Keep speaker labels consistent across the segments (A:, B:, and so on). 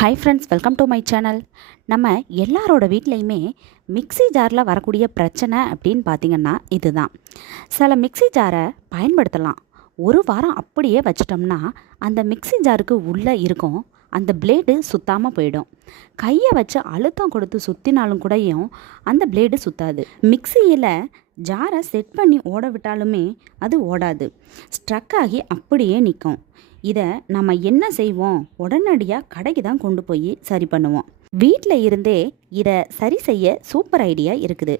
A: Hi friends welcome to my channel நம்ம எல்லாரோட வீட்லேயுமே மிக்ஸி ஜாரில் வரக்கூடிய பிரச்சனை அப்படின்னு பார்த்தீங்கன்னா இதுதான். சில மிக்ஸி ஜாரை பயன்படுத்தலாம். ஒரு வாரம் அப்படியே வச்சிட்டோம்னா அந்த மிக்ஸி ஜாருக்கு உள்ளே இருக்கும் அந்த பிளேடு சுத்தாமல் போயிடும். கையை வச்சு அழுத்தம் கொடுத்து சுற்றினாலும் கூடயும் அந்த பிளேடு சுத்தாது. மிக்சியில் ஜாரை செட் பண்ணி ஓட விட்டாலுமே அது ஓடாது. ஸ்ட்ரக் ஆகி அப்படியே நிற்கும். இதை நம்ம என்ன செய்வோம்? உடனடியாக கடைக்கு தான் கொண்டு போய் சரி பண்ணுவோம். வீட்டில் இருந்தே இதை சரி செய்ய சூப்பர் ஐடியா இருக்குது.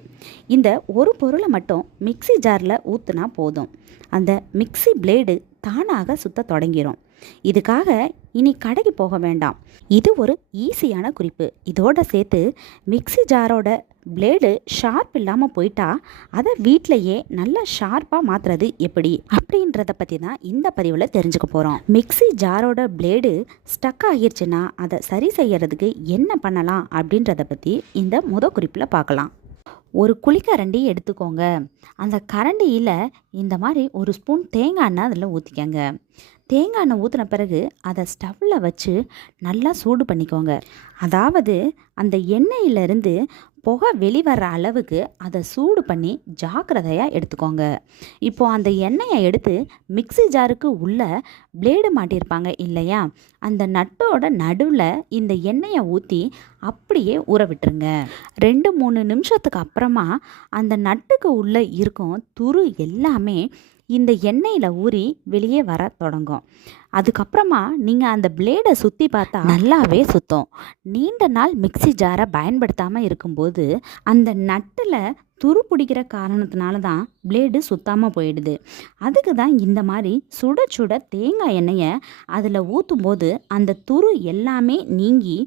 A: இந்த ஒரு பொருளை மட்டும் மிக்ஸி ஜாரில் ஊற்றுனா போதும். அந்த மிக்ஸி பிளேடு தானாக சுத்த தொடங்கிடும் இதுக்காக இனி கடைக்கு போக வேண்டாம். இது ஒரு ஈஸியான குறிப்பு. இதோட சேர்த்து மிக்ஸி ஜாரோட பிளேடு ஷார்ப் இல்லாமல் போயிட்டா அதை வீட்டிலையே நல்லா ஷார்ப்பாக மாற்றுறது எப்படி? அப்படின்றத பற்றி தான் இந்த பதிவில் தெரிஞ்சுக்க போகிறோம் மிக்ஸி ஜாரோட பிளேடு ஸ்டக் ஆகிருச்சுன்னா அதை சரி செய்யறதுக்கு என்ன பண்ணலாம் அப்படின்றத பற்றி இந்த முத குறிப்பில் பார்க்கலாம். ஒரு குழிக்கரண்டி எடுத்துக்கோங்க. அந்த கரண்டியில் இந்த மாதிரி ஒரு ஸ்பூன் தேங்காய் எண்ணெய் அதில் ஊற்றிக்கங்க தேங்காய் எண்ணெய் ஊற்றின பிறகு அதை ஸ்டவ்வில் வச்சு நல்லா சூடு பண்ணிக்கோங்க. அதாவது அந்த எண்ணெயிலிருந்து புகை வெளிவர அளவுக்கு அதை சூடு பண்ணி ஜாக்கிரதையாக எடுத்துக்கோங்க. இப்போது அந்த எண்ணெயை எடுத்து மிக்ஸி ஜாருக்கு உள்ள பிளேடு மாட்டியிருப்பாங்க இல்லையா? அந்த நட்டோட நடுவில் இந்த எண்ணெயை ஊற்றி அப்படியே ஊற விட்டுருங்க. ரெண்டு மூணு நிமிஷத்துக்கு அப்புறமா அந்த நட்டுக்கு உள்ளே இருக்கும் துரு எல்லாமே இந்த எண்ணெயில் ஊறி வெளியே வர தொடங்கும். அதுக்கப்புறமா நீங்கள் அந்த பிளேடை சுற்றி பார்த்தா நல்லாவே சுத்தம். நீண்ட நாள் மிக்ஸி ஜாரை பயன்படுத்தாமல் இருக்கும்போது அந்த நட்டில் துரு பிடிக்கிற காரணத்தினால தான் பிளேடு சுத்தாமல் போயிடுது. அதுக்கு தான் இந்த மாதிரி சுட சுட தேங்காய் எண்ணெயை அதில் ஊற்றும் போது அந்த துரு எல்லாமே நீங்கி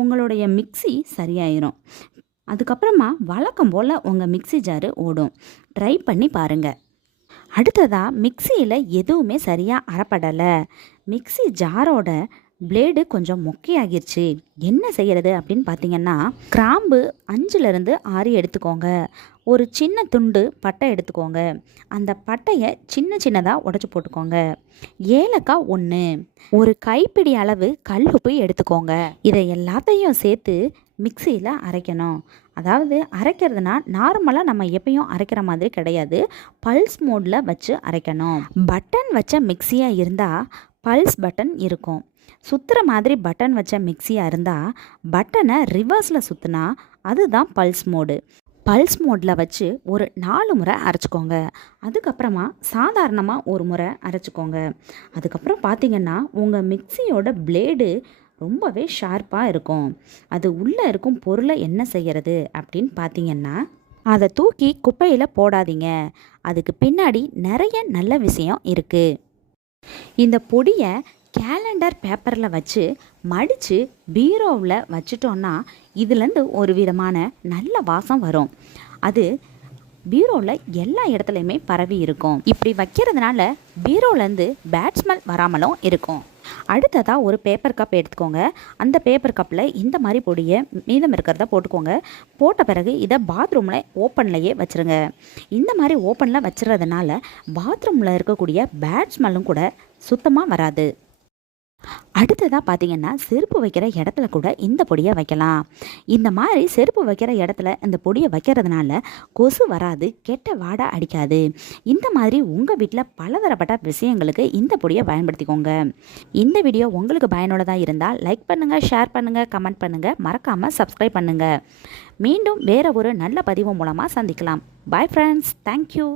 A: உங்களுடைய மிக்ஸி சரியாயிரும். அதுக்கப்புறமா வழக்கம் போல் உங்கள் மிக்ஸி ஜாரு ஓடும். ட்ரை பண்ணி பாருங்கள் அடுத்ததாக மிக்சியில் எதுவுமே சரியாக அறப்படலை. மிக்ஸி ஜாரோட பிளேடு கொஞ்சம் மொக்கையாகிருச்சு. என்ன செய்யறது அப்படின்னு பார்த்தீங்கன்னா கிராம்பு அஞ்சுலேருந்து ஆறு எடுத்துக்கோங்க. ஒரு சின்ன துண்டு பட்டை எடுத்துக்கோங்க. அந்த பட்டையை சின்ன சின்னதாக உடச்சி போட்டுக்கோங்க. ஏலக்காய் ஒன்று ஒரு கைப்பிடி அளவு கல் உப்பு எடுத்துக்கோங்க. இதை எல்லாத்தையும் சேர்த்து மிக்சியில் அரைக்கணும். அதாவது அரைக்கிறதுனா நார்மலாக நம்ம எப்பயும் அரைக்கிற மாதிரி கிடையாது. பல்ஸ் மோடில் வச்சு அரைக்கணும். பட்டன் வச்ச மிக்சியாக இருந்தால் பல்ஸ் பட்டன் இருக்கும். சுற்றுற மாதிரி பட்டன் வச்ச மிக்சியாக இருந்தால் பட்டனை ரிவர்ஸில் சுற்றினா அதுதான் பல்ஸ் மோடு பல்ஸ் மோடில் வச்சு ஒரு நாலு முறை அரைச்சிக்கோங்க. அதுக்கப்புறமா சாதாரணமாக ஒரு முறை அரைச்சிக்கோங்க. அதுக்கப்புறம் பார்த்தீங்கன்னா உங்கள் மிக்சியோட பிளேடு ரொம்பவே ஷார்ப்பாக இருக்கும். அது உள்ளே இருக்கும் பொருளை என்ன செய்யறது அப்படின்னு பார்த்தீங்கன்னா அதை தூக்கி குப்பையில் போடாதீங்க. அதுக்கு பின்னாடி நிறைய நல்ல விஷயம் இருக்குது இந்த பொடியை கேலண்டர் பேப்பரில் வச்சு மடித்து பீரோவில் வச்சிட்டோன்னா இதுலேருந்து ஒரு விதமான நல்ல வாசம் வரும். அது பீரோவில் எல்லா இடத்துலையுமே பரவி இருக்கும். இப்படி வைக்கிறதுனால பீரோலேருந்து பேட்ஸ்மெல் வராமலும் இருக்கும். அடுத்ததாக ஒரு பேப்பர் கப் எடுத்துக்கோங்க. அந்த பேப்பர் கப்பில் இந்த மாதிரி பொடியை மீதம் இருக்கிறத போட்டுக்கோங்க. போட்ட பிறகு இதை பாத்ரூமில் ஓப்பன்லையே வச்சுருங்க. இந்த மாதிரி ஓப்பனில் வச்சுறதுனால பாத்ரூமில் இருக்கக்கூடிய பேட் ஸ்மெல்லும் கூட சுத்தமாக வராது. அடுத்ததாக பார்த்தீங்கன்னா செருப்பு வைக்கிற இடத்துல கூட இந்த பொடியை வைக்கலாம். இந்த மாதிரி செருப்பு வைக்கிற இடத்துல இந்த பொடியை வைக்கிறதுனால கொசு வராது கெட்ட வாடை அடிக்காது. இந்த மாதிரி உங்கள் வீட்டில் பலதரப்பட்ட விஷயங்களுக்கு இந்த பொடியை பயன்படுத்திக்கோங்க. இந்த வீடியோ உங்களுக்கு பயனுள்ளதாக இருந்தால் லைக் பண்ணுங்கள் ஷேர் பண்ணுங்கள் கமெண்ட் பண்ணுங்கள் மறக்காமல் சப்ஸ்கிரைப் பண்ணுங்கள் மீண்டும் வேறு ஒரு நல்ல பதிவு மூலமாக சந்திக்கலாம். Bye friends thank you